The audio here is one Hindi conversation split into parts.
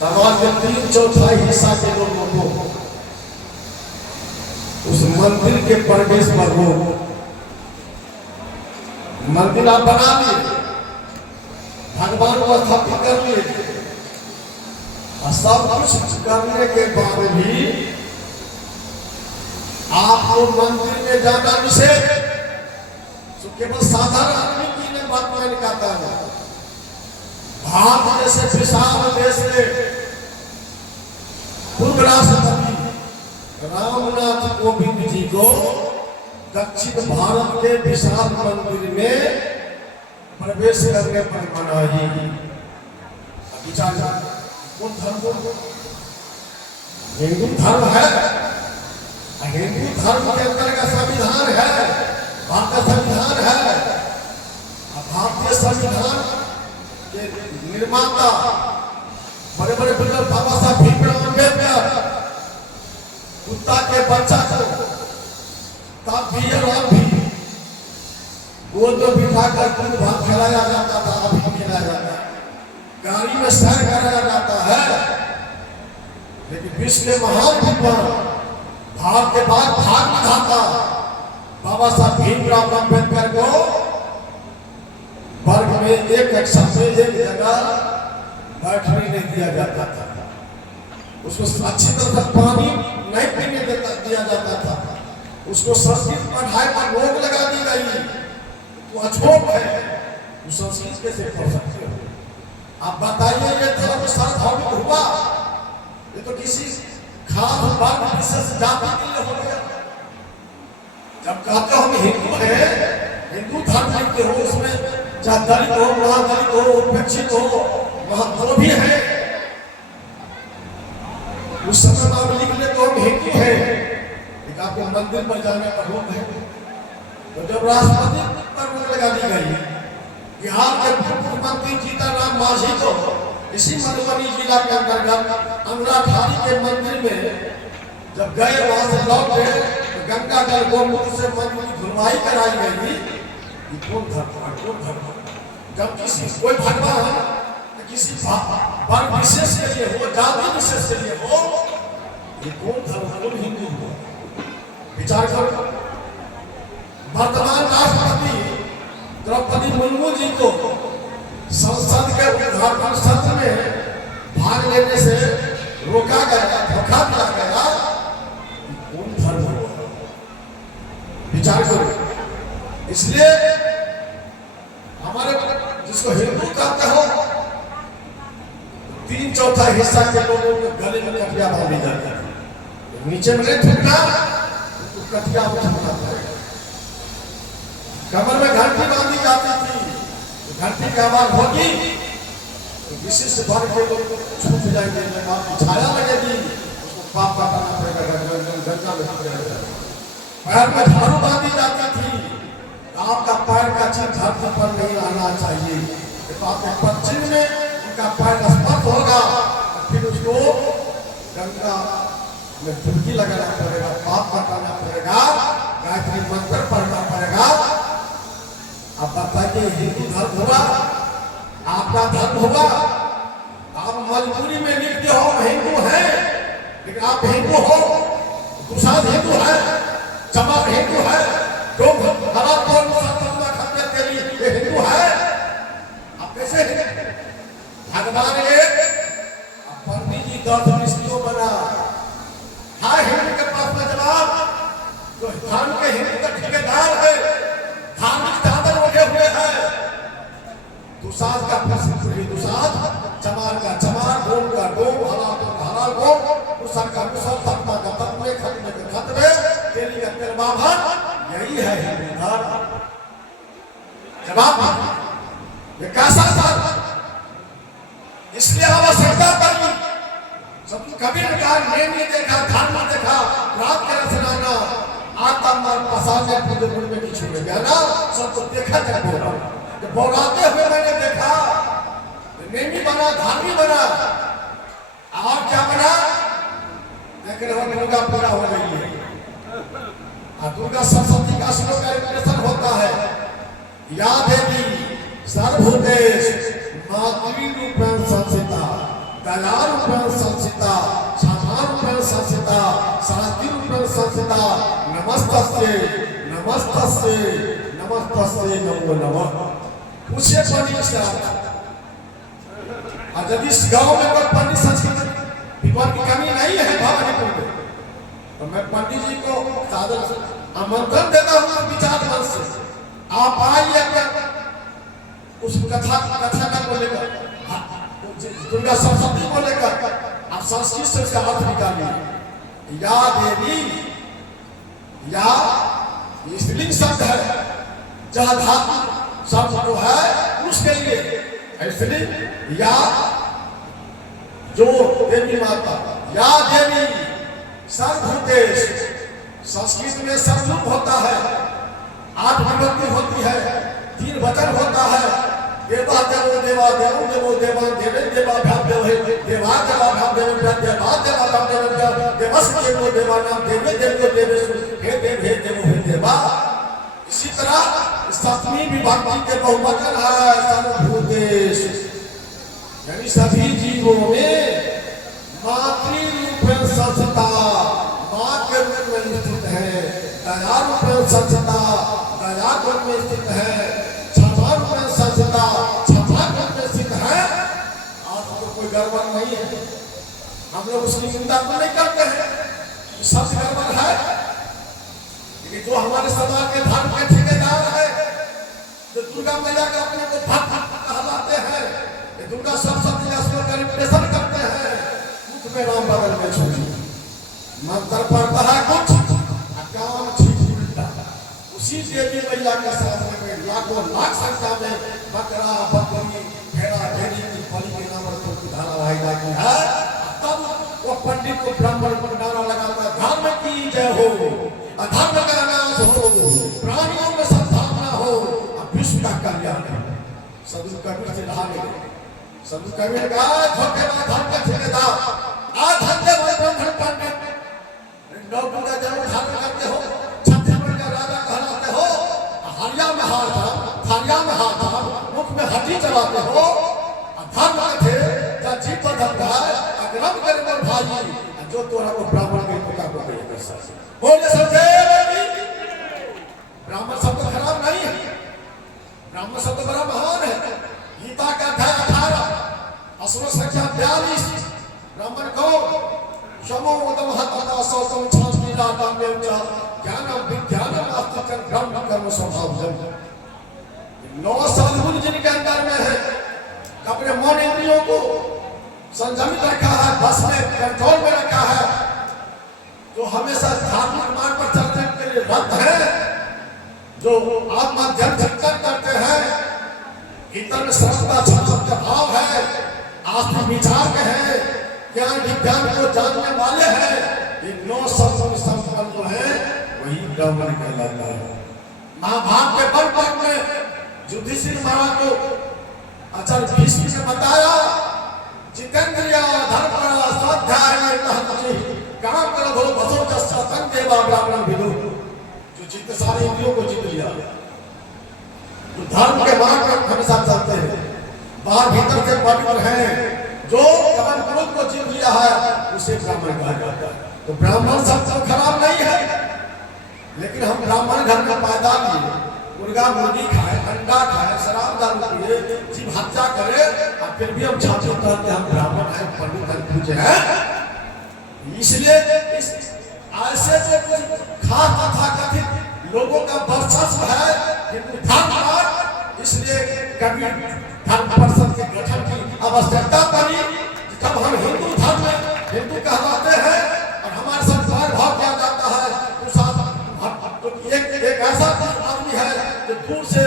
समाज के 3/4 हिस्सा के लोगों को उस मंदिर के प्रवेश पर हो मंदिर आप बना लिए, भगवान को स्थापित कर लिए और सब कुछ करने के बाद भी आपको मंदिर में जाना निषेध। तो केवल साधारण आदमी की नहीं बात मैं कहता है। भारत जैसे विशाल देश में पूर्व राष्ट्रपति रामनाथ कोविंद जी को दक्षिण भारत के विशाल मंदिर में प्रवेश करने पर मनाही। विचार कौन धर्म? हिंदू धर्म है। हिंदू धर्म के अंदर का संविधान है, भारत का संविधान है। भारतीय संविधान के निर्माता बड़े बड़े बुजुर्ग बाबा साहब भीमराव अम्बेडकर कुत्ता के बच्चा को तब भी गोद में बिठाकर दूध भात खिलाया जाता था, अभी खिलाया जाता है, गाड़ी में सैर कराया जाता है। लेकिन विश्व के महान विद्वान भारत के बाद भाग विधाता बाबा साहब भीमराव अम्बेडकर को वर्ग में एक कक्षा में एक जगह बैठने नहीं दिया जाता था। उसको अच्छी तरह पानी नहीं पीने दिया जाता था। उसको संस्कृत पढ़ाई पर रोक लगा दी गई। तो अछूत है, तो संस्कृत कैसे पढ़ सकते हो? आप बताइए, ये धर्म सार्वभौमिक हुआ? ये तो किसी खास वर्ग विशेष जाति के लिए हो गया। जब कहते हो हम हिंदू हैं, हिंदू धर्म लिखते हो, उसमें चाहे दलित हो, महादलित हो, उपेक्षित हो, वहां जो भी है उस समय आप लिख ले तो हम हिंदू हैं। लेकिन आपको मंदिर पर जाने पर रोक है। तो जब राष्ट्रपति पर रोक लगा दी गई, बिहार के मुख्यमंत्री जीतनराम मांझी को इसी मधुबनी जिला के अंतर्गत अंगराधारी के मंदिर में जब गए, वहां से लौटे तो गंगा जल गोमूत्र से मंदिर की धुलवाई कराई गई। कौन धर्म? जब किसी कोई भगवान किसी वर्ग विशेष के लिए हो, जाति विशेष के लिए हो, ये कौन धर्म? कौन हिंदू हो? विचार करो। वर्तमान राष्ट्रपति द्रौपदी मुर्मू जी को संसद के उद्घाटन सत्र में भाग लेने से रोका गया, धोखा दिया गया। कौन धर्म हो? विचार करो। इसलिए हमारे जिसको हिंदू कहते हो, 3/4 हिस्सा के लोगों के गले में कटिया बांधी जाती है। नीचे में नहीं ठुकना तो कटिया में ठुकना पड़ेगा। कमर में घंटी बांधी जाती थी, तो घंटी की आवाज होगी तो विशिष्ट वर्ग के लोग छूट जाएंगे। छाया लगेगी, उसको पाप करना पड़ेगा, गंगा में पड़ेगा। पैर में झाड़ू बांधी जाती थी, आपका पैर का चिन्ह धरती पर नहीं रहना चाहिए। तो आपके पश्चिम में उनका पैर स्पर्श होगा, फिर उसको गंगा में डुबकी लगाना पड़ेगा, पाप हटाना पड़ेगा, गायत्री मंत्र पढ़ना पड़ेगा। आप बताइए, हिंदू धर्म हुआ? आपका धर्म हुआ? आप मजबूरी में लिखते हो हम हिंदू हैं, लेकिन आप हिंदू हो, दुसाध हिंदू है, चमार हिंदू है, तो हमारा कौन खाते के लिए ये हिंदू है? आप कैसे भगवान पंडित जी 10 क्यों बना? हाँ, हिंदू के पास में जवाब, जो धर्म के हिंदू का ठेकेदार है, धार्मिक चादर उठे हुए हैं। दुसाध का प्रसिद्ध दुसाध, चमार का चमार, डोम का डोम, हलाल का हलाल डोम, मुसल का मुसल, तत्मा का तत्मे, खतमे के खतमे, तेली का तेलबाभन। यही है हिंदू धर्म। जवाब ये कैसा था? इसलिए आवश्यकता पड़ी। सब कभी नहीं देखा, धर्म देखा, रात के रसना आता मन पसाने पूरे में की छूट गया ना। सबको देखा जब बोला, जब बोलाते हुए मैंने देखा, नेमी बना, धामी बना, और क्या बना? देख रहे हो, दुर्गा पूरा हो रही है। दुर्गा सरस्वती का श्लोक का होता है, या देवी सर्वभूतेषु मातृरूपेण संस्थिता दयारूपेण संस्थिता क्षमारूपेण संस्थिता शांतिरूपेण संस्थिता नमस्तस्ये नमस्तस्ये नमस्तस्ये नमो नमः। पूछिए पंडित से और यदि इस गांव में कोई पंडित संस्कृत विद्वान की कमी नहीं है भवानीपुर में, तो मैं पंडित जी को सादर आमंत्रण देता हूँ विचार मंच से आप आइए उस कथा का को लेकर दुर्गा सरस्वती को लेकर आप संस्कृत से उसका अर्थ निकालिए। या देवी या स्त्रीलिंग शब्द है, जहाँ धातु शब्द जो है उसके लिए इसलिए या जो देवी माता या देवी सर्वभूतेश। संस्कृत में सर्वरूप होता है, 8 विभक्ति होती है, 3 वचन होता है। देवा देवो देवा देवो देवो देवा देवे देवाभ्याम देवे देवा देवाभ्याम देवे देवा देवाभ्याम देवे देवस देवो देवानाम देवे देवो देवेषु हे देव हे देवो हे देवा। इसी तरह सप्तमी विभक्ति के बहुवचन है सर्वभूतेश, यानी सभी जीवों में मातृरूपेण संस्थिता, माँ के रूप में स्थित है। दयारूपेण संस्थिता, दया रूप में स्थित है। क्षमारूपेण संस्थिता, क्षमा रूप में स्थित है। आज तो कोई गड़बड़ नहीं है, हम लोग उसकी चिंता तो नहीं करते हैं, सब गड़बड़ है। लेकिन जो हमारे समाज के धर्म के ठेकेदार है, जो दुर्गा मैया का अपने को भक्त कहलाते हैं, दुर्गा सरस्वती का रिप्रेजेंट करते हैं, मुख में राम बगल में छोटी मंत्र पढ़ता है कुछ काम ठीक उल्टा। उसी देवी मैया के साथ में लाखों लाख संख्या में बकरा बकरी भेड़ा भेड़ी की बलि के नाम पर धारावाहिक जाती है। तब वो पंडित को ब्राह्मण को नारा लगाता है, धर्म की जय हो, अधर्म का नाश हो, प्राणियों में सद्भावना हो, विश्व का कल्याण हो। सदु कबीर से रहा नहीं, सदु कबीर का धोखेबाज धर्म का ठेकेदार धन्यवाद ब्राह्मण पंडित नौ पूजा जरूर धारण करते हो, छत्तीसगढ़ का राजा कहलाते हो, हरिया में हाथ थालिया में हाथ मुख में हड्डी चलाते हो। धर्म थे या जीव पर धर्म है अग्रम करे मोर भाई जो तोरा को ब्राह्मण के पुका को देगा सर बोले सदैव। ब्राह्मण शब्द खराब नहीं है, ब्राह्मण शब्द बड़ा महान है। गीता का अध्याय 18 असुर संख्या 42 ब्राह्मण को समोदम हतदा सौतम छाती दाता में ज्ञानम विज्ञानम आस्तिकं ब्रह्म कर्म स्वभावजम। 9 सद्गुण जिनके अंदर में है, अपने मन इंद्रियों को संयमित रखा है, बस में कंट्रोल में रखा है, जो हमेशा धार्मिक मार्ग पर चलने के लिए रत है, जो आत्मा ध्यान चिंतन करते हैं, भीतर में श्रद्धा क्षमा का भाव है, आस्तिक विचार के हैं, ज्ञान विज्ञान को जानने वाले हैं, ये 9 सद्गुण संपन्न जो है वही ब्राह्मण कहलाता है। महाभारत के बल पर में युधिष्ठिर महाराज को आचार्य भीष्म ने बताया, जितेंद्रिया धर्मपरा स्वाध्याय काम कर दो बसो जस्सा संदेवा ब्राह्मण विदु। जो जितने सारे इंद्रियों को जीत लिया, जो धर्म के मार्ग पर हमेशा चलते हैं, बाहर भीतर से पवित्र हैं, जो कमल क्रोध को जीत लिया है उसे ब्राह्मण कहा जाता है। तो ब्राह्मण शब्द खराब नहीं है, लेकिन हम ब्राह्मण घर में पैदा किए, मुर्गा मुर्गी खाए, अंडा खाए, शराब दारू पिए, जीव हत्या करे, और फिर भी हम छात्र कहते हम ब्राह्मण हैं, पंडित हैं, पूजे हैं। इसलिए ऐसे से कुछ खास तथा कथित लोगों का वर्चस्व है, इसलिए कभी धर्म परिषद के गठन की आवश्यकता पड़ी। जब हम हिंदू धर्म में हिंदू कहलाते हैं और हमारे साथ भाव किया जाता है, तो एक ऐसा आदमी है जो दूर से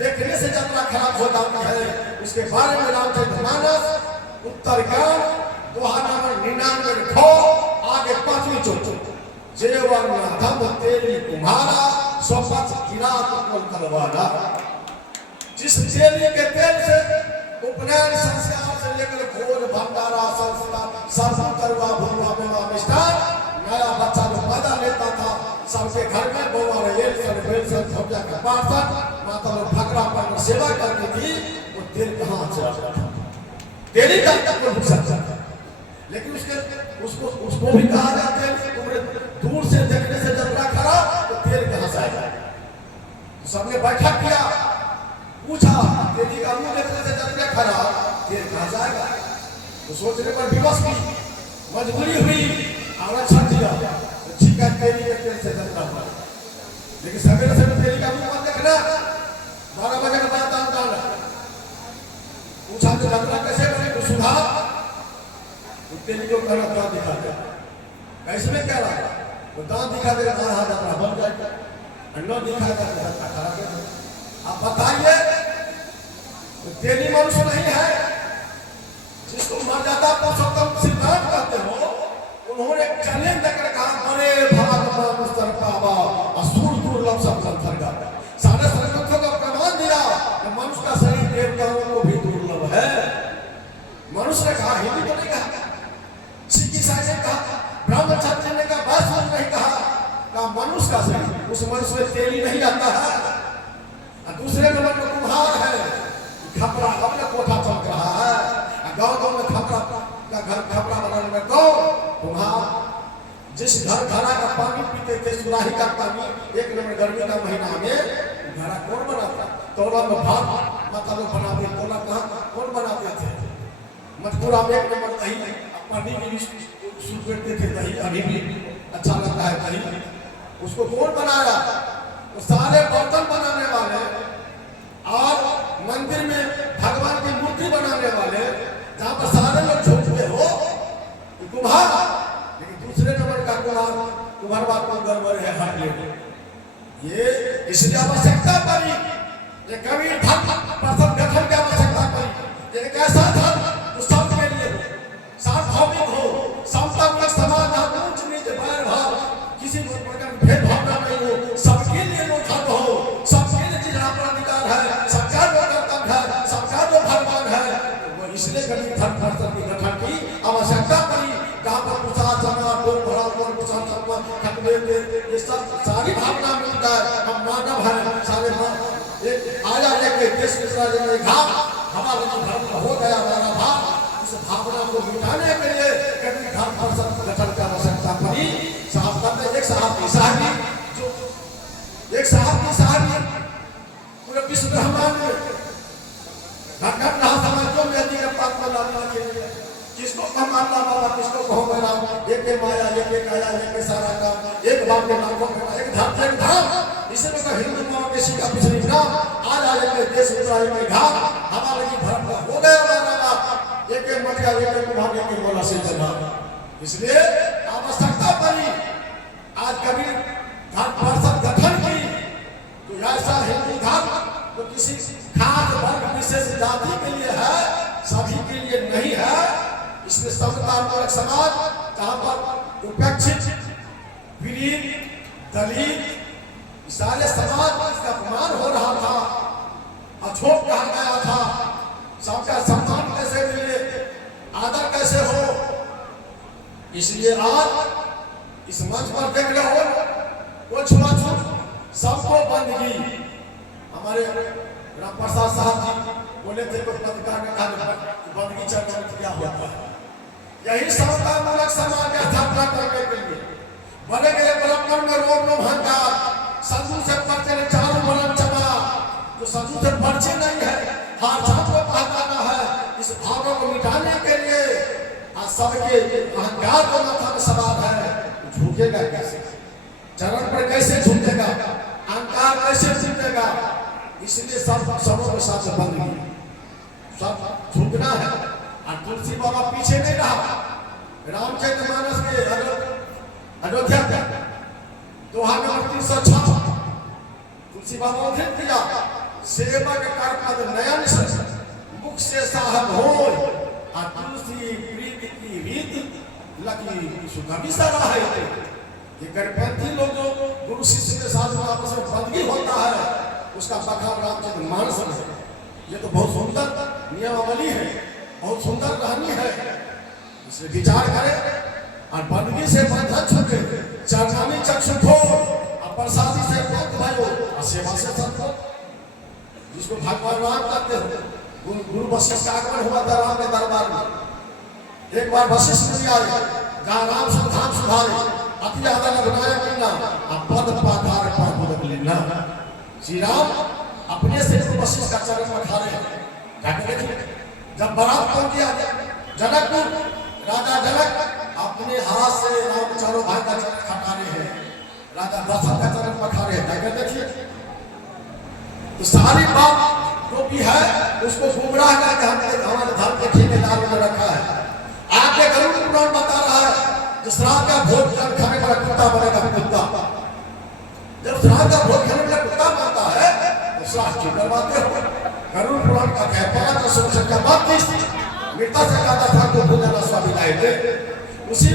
देखने से यात्रा खराब हो जाती है, उसके बारे में रामचरितमानस उत्तरकांड दोहा नंबर 99 लिखो, आगे 5वीं चौथ जेवर धम तेरी तुम्हारा स्वपथ किरात को करवाना। जिस तेली के तेल से उपनयन संस्कार से लेकर भोज भंडारा संस्कार सब करवा भुलवा में मिष्ठान, नया बच्चा जो पैदा लेता था सबके घर में बउआ रेल से भव्या का पार्षद माता लोग फकरा पर सेवा करती थी। वो तेल कहाँ से आता था? तेली का तक को सकता था, लेकिन उसको भी कहा जाता है कि तुमने दूर से देखने से जतरा खरा तो तेल कहां से आएगा। तो सबने बैठक किया, पूछा तेरी का मुंह देखने से जतरा खरा तेल कहां से आएगा। तो सोचने पर विवश की मजबूरी हुई, आरक्षण दिया, ठीक है तेरी के तेल से जतरा हुआ। लेकिन सवेरे से तेरी का मुंह मत देखना, 12 बजे के बाद दान डालना। पूछा तो जतरा कैसे बने, तो सुधा तेरी को कहना दांत दिखा दे। कैसे में कह रहा है वो दांत दिखा देगा, कहा जाता बन जाएगा, अंडा दिखा जाता खा दे। आप बताइए तो तेरी मनुष्य नहीं है जिसको मर्यादा पुरुषोत्तम सिद्धांत कहते हो। उन्होंने चैलेंज देकर कहा बड़े भगवान मुस्तर पावा असुर दुर्लभ सब संसर्गा। सारे संस्कृतों का प्रमाण दिया कि मनुष्य का शरीर देवताओं को भी दुर्लभ है। मनुष्य ने कहा, हिंदी तो नहीं कहा, सिख ईसाई ने कहा, ब्राह्मण क्षत्रिय ने कहा, वैश्य ने नहीं कहा मनुष्य का शरीर, उस मनुष्य में तेल ही नहीं आता है। दूसरे नंबर पर कुम्हार है, खपरा अपना कोठा चमक रहा है। गाँव में खपरा का घर खपरा बनाने में कौन कुम्हार। जिस घर घड़ा का पानी पीते थे, सुराही का पानी, एक नंबर गर्मी का महीना में घड़ा कौन बनाता। तोला में भात मतलब बनाते, तोला कहाँ कौन बनाते थे। मजबूरा में एक नंबर दही पानी की सूट करते थे, दही अभी भी अच्छा लगता है दही। उसको कौन बनाया, तो सारे बर्तन बनाने वाले और मंदिर में भगवान की मूर्ति बनाने वाले, जहाँ पर सारे लोग झूठते हो कुम्हार। लेकिन दूसरे नंबर का कुम्हार बात को गड़बड़ है हर ले। ये इसलिए आवश्यकता पड़ी, ये कबीर धर्म प्रथम गठन की आवश्यकता पड़ी। एक ऐसा धर्म जो सबके लिए हो, सार्वभौमिक हो, समतामूलक समाज, जहाँ ऊंच नीच बैर भाव किसी प्रकार भेदभाव नहीं हो, सबके लिए वो धर्म हो, सबके लिए जिस पर अधिकार है, सबका जो कर्तव्य है, सबका जो भगवान है, वो इसलिए कभी धर्म प्रथम की गठन की आवश्यकता पड़ी। जहाँ पर प्रसाद समाज लोग भरा प्रसाद सम्मान खतरे ये सब सारी भावना मिलता है। हम मानव हैं, सारे आया लेके देश में घाव हमारा धर्म हो गया हमारा भाव। इस भावना को मिटाने के लिए कभी धर्म प्रथम गठन की आवश्यकता पड़ी। साहब कहते एक साहब की साहबी, जो एक साहब की साहबी पूरे विश्व ब्रह्मांड में घट रहा समाजों में अधिक लाने के लिए किसको कम अल्लाह बाबा, किसको कहो मेरा, एक माया, एक काया, एक सारा काम, एक बाप के नाम को एक धाम, एक धाम। इसलिए तो हिंदू माओ के शिका पिछली नाम आज आए के देश उतराई में घाम हमारे की धर्म का हो गया हमारा बाप। एक मटिया, एक कुम्हार, एक बोला से जना। इसलिए आवश्यकता पड़ी आज कभी धर्म परिषद गठन की। तो ऐसा हिंदू धर्म तो किसी खास वर्ग विशेष जाति के लिए है, सभी के लिए नहीं है। इसमें समतामूलक समाज, जहाँ पर उपेक्षित, पीड़ित, दलित, सारे समाज में इसका अपमान हो रहा था, अछूत कहा गया था। सबका सम्मान कैसे मिले, आदर कैसे हो। इसलिए आज इस मंच पर देख रहे हो कोई छुआछूत सबको बंदगी। हमारे राम प्रसाद साहब जी बोले थे कोई पत्रकार ने कहा बंदगी चर्चा में क्या होता है। यही समतामूलक समाज की स्थापना करने के लिए बड़े गए बलपन में रोग नो भंगार संधु से पर्चे ने चारों बलन चमा। जो संधु से पर्चे नहीं है, हर जात को पहचाना है। इस भावों को मिटाने के लिए आज सबके अहंकार को माथा में सवार है। झुकेगा कैसे, चरण पर कैसे झुकेगा, अहंकार कैसे झुकेगा। इसलिए सब सबों के साथ बंदगी, सब झुकना है। और तुलसी बाबा पीछे नहीं रहा। रामचरितमानस के अयोध्या का दोहा नंबर 306 तुलसी बाबा उद्धृत किया, सेवक कर पद नयन मुख से साहब हो, और तुलसी प्रीति की रीत लगी सुगमी सरा है। ये गणपति लोग जो गुरु शिष्य के साथ आपस में बंदगी होता है, उसका बखान रामचरितमानस में। ये तो बहुत सुंदर नियमावली है, बहुत सुंदर कहानी है। इसमें विचार करें और बंदगी से बंधन छूटे, चरणामी चक्षु खोल और प्रसादी से मुक्त भयो और सेवा से संतोष। जिसको भगवान राम कहते हो, गुरु वशिष्ठ का आगमन हुआ था राम के दरबार में। एक बार वशिष्ठ जी आए, जहाँ राम सुधाम सुधारे अति आदर बनाया किन्ना पद पाधार पाद लेना। श्री राम अपने से वशिष्ठ का चरण पखारे जाके देखिए। जब बारात पहुंच गया जनकपुर, राजा जनक अपने हाथ से राम चारों भाई का चरण खटारे हैं, राजा दशरथ का चरण पखारे हैं, जाकर देखिए। तो सारी बात जो भी है उसको गुमराह करके हमारे धर्म के ठेकेदार में रखा है। आगे गरुड़ पुराण बता रहा है कि श्राद्ध का भोज खाने वाला कुत्ता बनेगा कुत्ता। जब श्राद्ध का भोज खाने वाला कुत्ता बनता है तो श्राद्ध क्यों करवाते हो? गरुड़ पुराण का कहता है 5 मृता से कहता था तो भोजन स्वामी लाए थे। उसी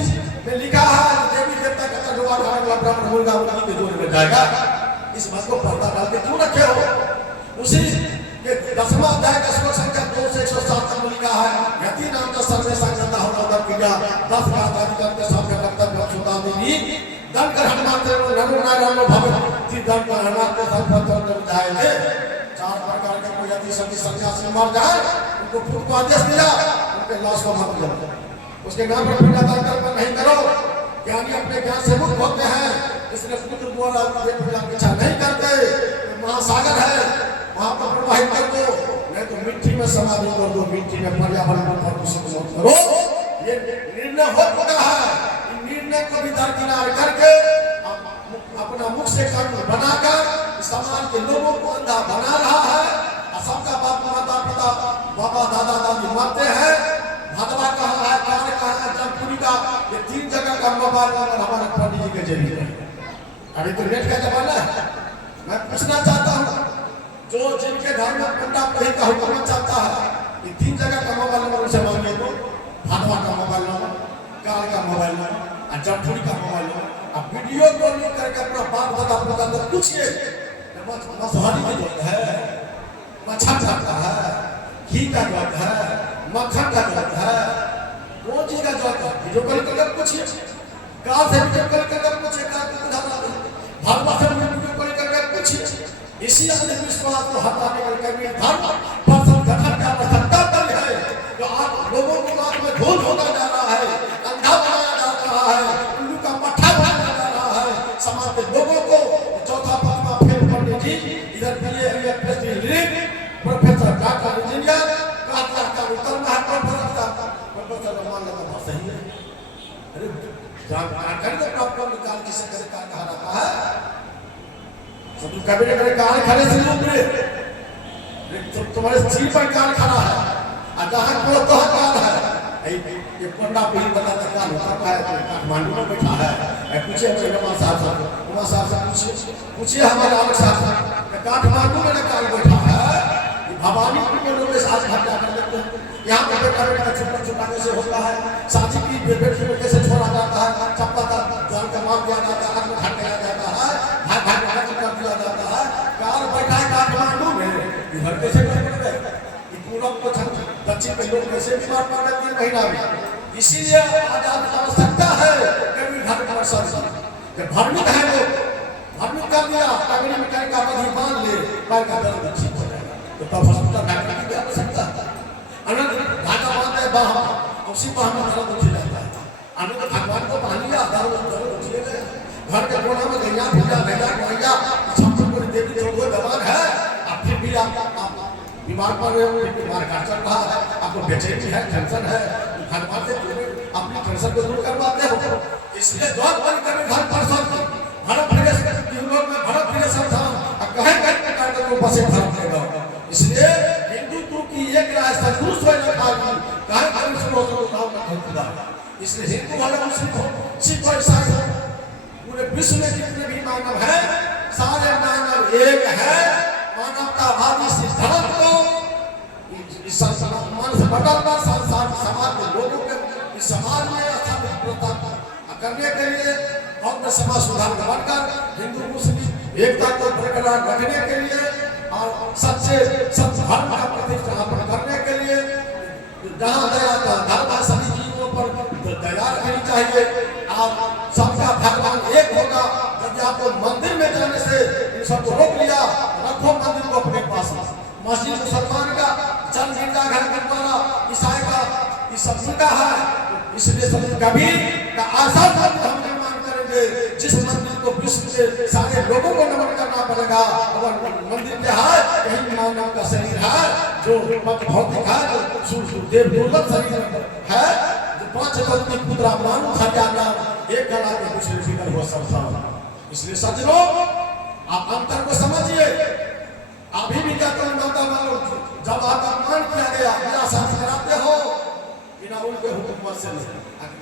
में लिखा है देवी देवता का तलवा खाने वाला ब्राह्मण मुर्गा मुर्गी के जोर में जाएगा। इस बात को पर्दा डाल के क्यों रखे हो? उसी के 10वां अध्याय का श्लोक संख्या 2 से 107 में लिखा है यति नाम का सर्वे संगता होता तब किया 10 का आदि करके सबके कर्तव्य सुता देवी दंड कर हनुमान से नमो नारायण भगवान जी दंड कर हनुमान के सब पत्र जाए थे। 4 प्रकार के कोई यदि सभी सन्यासी मर जाए उनको फूट को आदेश दिया, उनके लाश को मत लो, उसके नाम पर पिंडदान कर्म नहीं करो। ज्ञानी अपने ज्ञान से मुक्त होते हैं, इसलिए पुत्र द्वारा पीछा नहीं करते। महासागर है वहां पर प्रवाहित कर दो, नहीं तो मिट्टी में समाधि कर दो, मिट्टी में पर्यावरण पर प्रदूषित मत करो। ये निर्णय हो चुका है। इन निर्णय को भी दरकिनार करके अपना मुख से कर्म बनाकर समाज के लोगों को अंधा बना रहा है। सबका बाप माता पिता बाबा दादा दादी मरते हैं। भदवा कहाँ है, कान कहाँ है, जमपुरी का ये 3 जगह का मोबाइल नंबर हमारे पंडित जी के जरिए है। अभी तो नेट का जमाना है। मैं पूछना चाहता हूँ जो जिनके घर में पंडा पढ़ी का हुक्म चाहता है ये 3 जगह का मोबाइल नंबर उसे मांगे तो भदवा का मोबाइल नंबर, कान का मोबाइल नंबर और जमपुरी का मोबाइल नंबर। अब वीडियो कॉलिंग करके अपना बाप दादा को पूछिए मसहरी की जरूरत है, मच्छर जाता है, घी का जरूरत है, मक्खन का जरूरत है, वो चीज का जरूरत है। वीडियो कॉल करके पूछिए, कार से वीडियो कॉल करके पूछिए, कार को बुझाना है, भागवत से वीडियो कॉल करके पूछिए। इसी अंधविश्वास को हटाने के लिए धर्म पर संगठन का आवश्यकता कर है जो आज लोगों की बात में धूल होता जा रहा है, अंधा बनाया जा रहा है, उल्लू का मट्ठा बनाया जा रहा है। समाज के लोगों को चौथा पांचवा फेल करने की इधर बीए प्रोफेसर डॉक्टर इंजीनियर का उतरना है, प्रोफेसर मान लेता बहुत सही है। अरे जानकारी तो प्राप्त करने काल किसे करे का कहा रहता है सब कभी कभी कान खड़े से ऊपरे तुम्हारे सिर पर कान खड़ा है और जहाँ को तो कान है। ये पंडा पीर बताता कान होता है काठमांडू में बैठा है। पूछे उमा साहब से पूछिए हमारे आलोक साहब काठमांडू में कान बैठा है। भवानीपुर में लोग आज घर जाकर लेते हैं। यहाँ पे बेटा बेटा छोटा छोटा कैसे होता है, शादी की बेटी को कैसे छोड़ा जाता है, चप्पा का जान का मार दिया जाता है, हाथ में घाट दिया जाता है, भाई भाई में हाथ कर दिया जाता है। कार बैठा है काठमांडू में, इधर कैसे कर गए कि पूरब को दक्षिण के लोग कैसे बीमार पड़ गए 3 महीना में। इसीलिए आज आवश्यकता है कभी घर पर सब भ्रमित है लोग, भ्रमित कर दिया पगड़ी में कहीं का बधी बांध ले पैर का दर्द ठीक हो जाएगा। तो तब हॉस्पिटल डॉक्टर की क्या आवश्यकता है? अनंत धागा बांधे बाहर उसी पर हमें दर्द उठ जाता है। अनंत भगवान को मान लिया दर्द उठिए गए। घर के कोना में गैया भूजा गैया गैया सबसे बड़ी देवी जो कोई भगवान है। अब फिर भी आप बीमार पड़ रहे हो, बीमार का चल रहा है, आपको बेचैनी है, टेंशन है, भगवान से अपनी टेंशन को दूर करवाते हो। इसलिए द्वार बंद करके घर पर सब भरत फिरे में भरत फिरे सब था कहे कहे काट को बसे भरत लेगा। इसलिए हिंदुत्व की एक रास्ता दूसरे न खाली कहे कहे सुनो तो नाम का खुदा। इसलिए हिंदू वाला मुस्लिम हो, सिख और ईसाई हो, पूरे विश्व में जितने भी मानव हैं सारे मानव एक है। मानवतावादी सिद्धांत को मान से बदलकर संसार समाज के लोगों के इस समाज में स्थापित करने के लिए और समाज सुधार बनकर हिंदू मुस्लिम एकता को बरकरार रखने के लिए और सच्चे सत्य धर्म का प्रतिष्ठापन करने के लिए जहाँ दया का धर्म है सभी जीवों पर दया रखनी चाहिए और सबका भगवान एक होगा। यदि आपको मंदिर में जाने से इन सबको रोक लिया, रखो मंदिर को अपने पास। मस्जिद मुसलमान का, चंद गिरजा घर गुरुद्वारा ईसाई का, ये सब उनका है। इसलिए संत कबीर का आशा था कि हम निर्माण करेंगे, जिस मंदिर को विश्व के सारे लोगों को नमन करना पड़ेगा। और मंदिर क्या है? कहीं मानव का शरीर है जो भौतिक है, जो देव दुर्लभ शरीर है, जो 5 की पुत्रा मानव था जाना एक कला के दूसरे बिगड़ हो सकता। इसलिए सज्जनों आप अंतर को समझिए। अभी भी क्या करें माता मानो जब आपका अपमान किया गया बिना शादी कराते हो, बिना उनके हुक्म से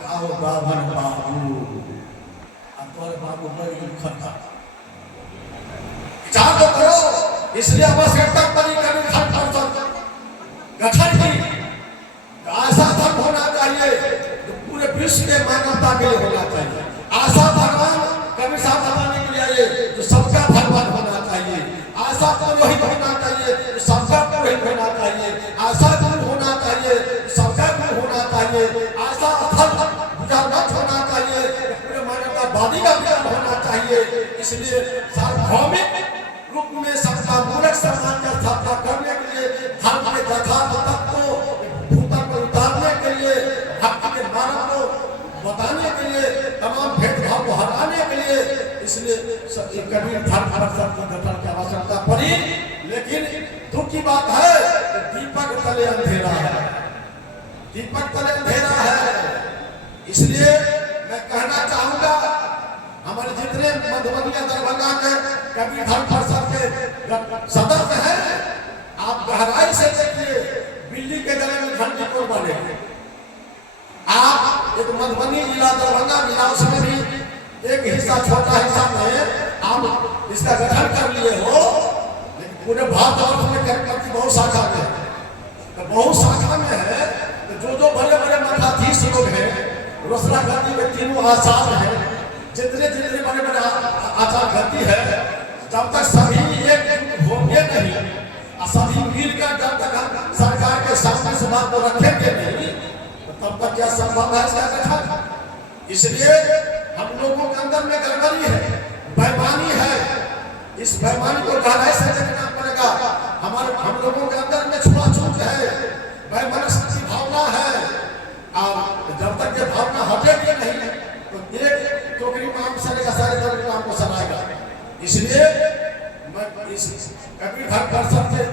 आओ ब्राह्मण बाबू, तुम्हारे बाबू बड़ी खत्ता विचार तो करो। इसलिए आवश्यकता पड़ी कभी गठन की आशा धर्म होना चाहिए, जो पूरे विश्व के मानवता के लिए होना चाहिए। आशा भगवान कभी साथ बताने के लिए आए जो सबका भगवान होना चाहिए। आशा पुरोहित होना चाहिए, सबका पुरोहित होना चाहिए। आशा गुरु होना चाहिए, सबका गुरु होना चाहिए। आशा विचारवत होना चाहिए, पूरे मानवतावादी का विचार होना चाहिए। इसलिए सार्वभौमिक रूप में सबका मूलक सम्मान का स्थापना करने के लिए, धर्म के यथार्थ तत्व को भूतल पर उतारने के लिए, भक्त के मार्ग को बताने के लिए, तमाम भेदभाव को हटाने के लिए, इसलिए कबीर धर्म परिषद की गठन की आवश्यकता पड़ी। लेकिन दुख की बात है कि दीपक तले अंधेरा है, दीपक तले अंधेरा है। इसलिए मैं कहना चाहूंगा हमारे जितने मधुबनी दरभंगा के कबीर धर्म परिषद के सदस्य हैं, आप गहराई से देखिए बिल्ली के गले में घंटी को बनेंगे। आप एक मधुबनी जिला दरभंगा जिला उसमें भी एक हिस्सा छोटा हिस्सा में आप इसका गठन कर लिए हो, लेकिन पूरे भारतवर्ष में करके बहुत शाखा में है। तो बहुत शाखा में है तो जो बड़े बड़े मठाधीश लोग हैं, रोसड़ा गति के तीनों आचार्य हैं, जितने जितने बड़े बड़े आचार्य गति है, जब तक सभी एक होंगे नहीं और सभी मिलकर जब तक सरकार के सामने से बात को रखेंगे नहीं, तब तक क्या संभव है इसका गठन? इसलिए हम लोगों के अंदर में गड़बड़ी है, बेईमानी है। इस बेईमानी को गहराई से देखना पड़ेगा। हम लोगों के अंदर में छुआछूत है, बेईमानी की भावना है, और जब तक ये भावना हटेगी नहीं तो एक टोकरी में आम सड़ेगा, सारे टोकरी में आपको सड़ाएगा। इसलिए मैं इस कबीर धर्म परिषद के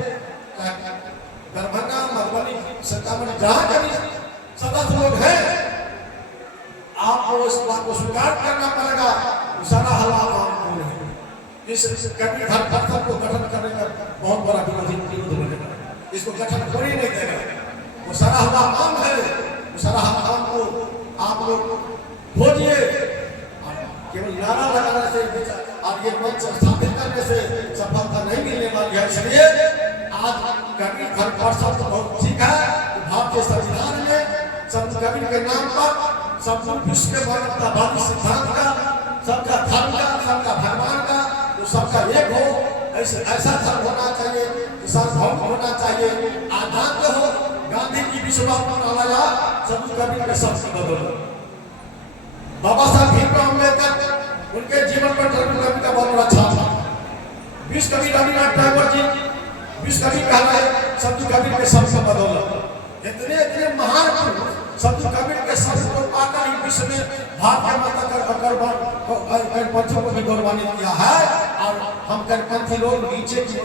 दरभंगा मधुबनी सीतामढ़ी जहाँ के भी सदस्य लोग हैं, आपको इस बात को स्वीकार करना पड़ेगा। सारा हालात इस कबीर धर्म परिषद को गठन करने का बहुत बड़ा विरोध बनेगा। इसको गठन कोई नहीं देगा। वो सारा हालात है, वो सारा हालात को आप लोग खोजिए। केवल नारा लगाने से और ये मंच स्थापित करने से सफलता नहीं मिलने वाली है। इसलिए आज कबीर धर्म परिषद तो बहुत ठीक है। भारतीय संविधान में संत कबीर के नाम पर सब विश्व के मानवतावादी सिद्धांत का, सबका धर्म का, सबका भगवान का, तो सबका एक हो, ऐसा धर्म होना चाहिए, सार्वभौम होना चाहिए, आजाद हो। गांधी जी विश्ववाद लाया, सब कबीर के शब्द बदलो। बाबा साहब भीमराव अम्बेडकर उनके जीवन पर कबीर का बहुत बड़ा छाप था। विश्व कवि रविन्द्रनाथ टैगोर जी विश्व कवि कहलाए शब्द कबीर के शब्द से बदौलत। इतने इतने महान शब्द कबीर के शब्द को पाकर ही विश्व में भारतीय माता कनपंथियों को भी गौरवान्वित किया है। और हम कनपंथी लोग नीचे की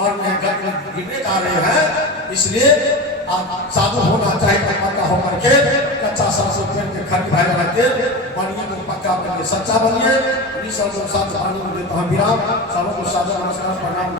गिरने जा रहे हैं। इसलिए आप साधु होना चाहिए, पक्का होकर के कच्चा सरसों पेड़ के खड़ी भाई रहते बनिए तो पक्का बनिए, सच्चा बनिए। साथ पानी में देता हूँ विराम। सबको सादर नमस्कार प्रणाम।